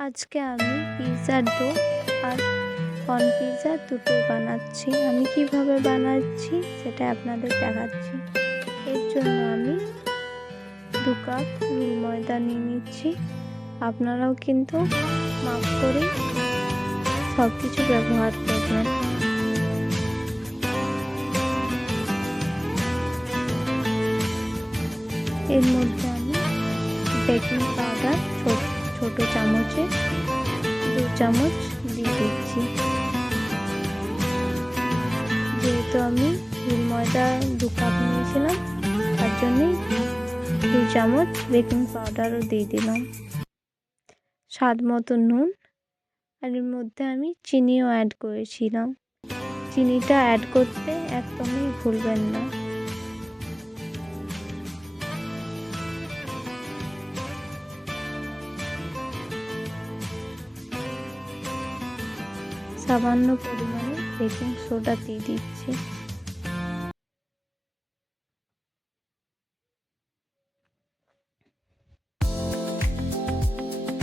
আজকে আমি পিৎজার do R corn pizza দুটোই বানাচ্ছি। আমি কিভাবে বানাচ্ছি সেটা আপনাদের দেখাচ্ছি। এর জন্য আমি 2 কাপ রুল ময়দা নিয়ে নিচ্ছি। আপনারাও কিন্তু মাপ করে সব কিছু ব্যবহার করবেন। এর মধ্যে আমি বেকিং পাউডার ছোট চামচে 2 চামচ দিয়ে দিচ্ছি। যেহেতু আমি রুল ময়দা 2 কাপ নিয়েছিলাম, তার জন্যই 2 চামচ বেকিং পাউডারও দিয়ে দিলাম। স্বাদ মতো নুন, আর এর মধ্যে আমি চিনিও অ্যাড করেছিলাম। চিনিটা অ্যাড করতে একদমই ভুলবেন না। সামান্য পরিমাণে বেকিং সোডা দিয়ে দিচ্ছি।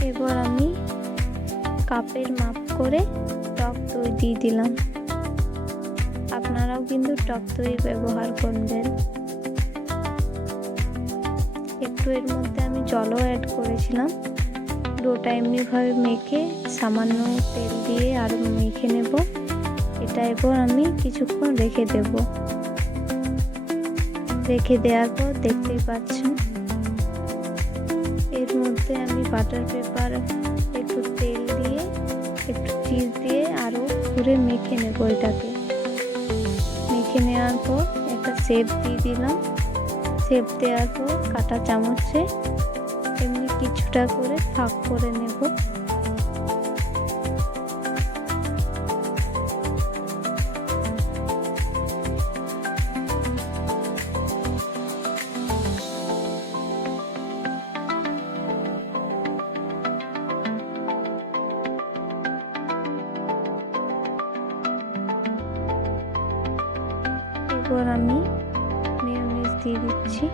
এবার আমি কাপের মাপ করে টক দই দিয়ে দিলাম। আপনারাও কিন্তু টক দই ব্যবহার করবেন। একটু এর মধ্যে আমি জলও অ্যাড করেছিলাম। ডোটা এমনিভাবে মেখে সামান্য তেল দিয়ে আরও মেখে নেব। এটা এবার আমি কিছুক্ষণ রেখে দেব। রেখে দেওয়ার পর দেখতেই পাচ্ছেন এর মধ্যে আমি বাটার পেপার, একটু তেল দিয়ে, একটু চিজ দিয়ে আরও ঘুরে মেখে নেব। এটাকে মেখে নেওয়ার পর একটা শেপ দিয়ে দিলাম। শেপ দেওয়ার পর কাঁটা চামচে এমনি কিছুটা করে ফাঁক করে নেব। এবার আমি মেয়োনিজ দিয়ে দিচ্ছি।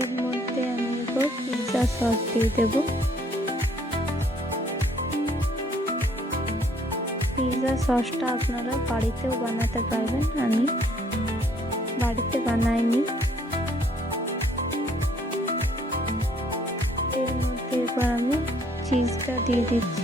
এর মধ্যে আমি এবার পিৎজা সস দিয়ে দেব। পিৎজা সসটা আপনারা বাড়িতেও বানাতে পারবেন। আমি বাড়িতে বানাইনি। এর মধ্যে এবার আমি চিজটা দিয়ে দিচ্ছি।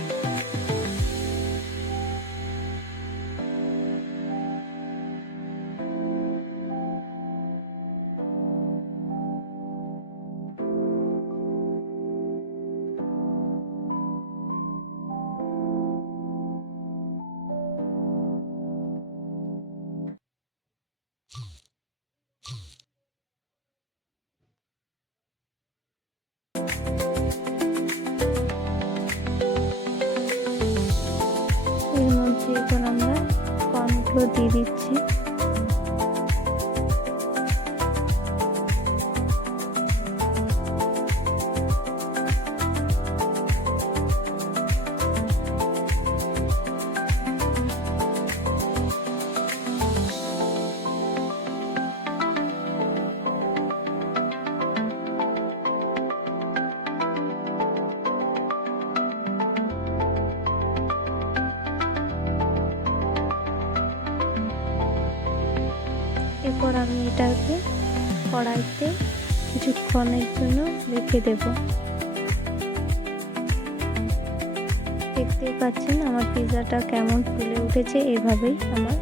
এর মধ্যে এখন আমরা কর্নফ্লোর দিয়ে দিচ্ছি। এরপর আমি এটাকে কড়াইতে কিছুক্ষণের জন্য রেখে দেব। দেখতেই পাচ্ছেন আমার পিৎজাটা কেমন ফুলে উঠেছে। এভাবেই আমার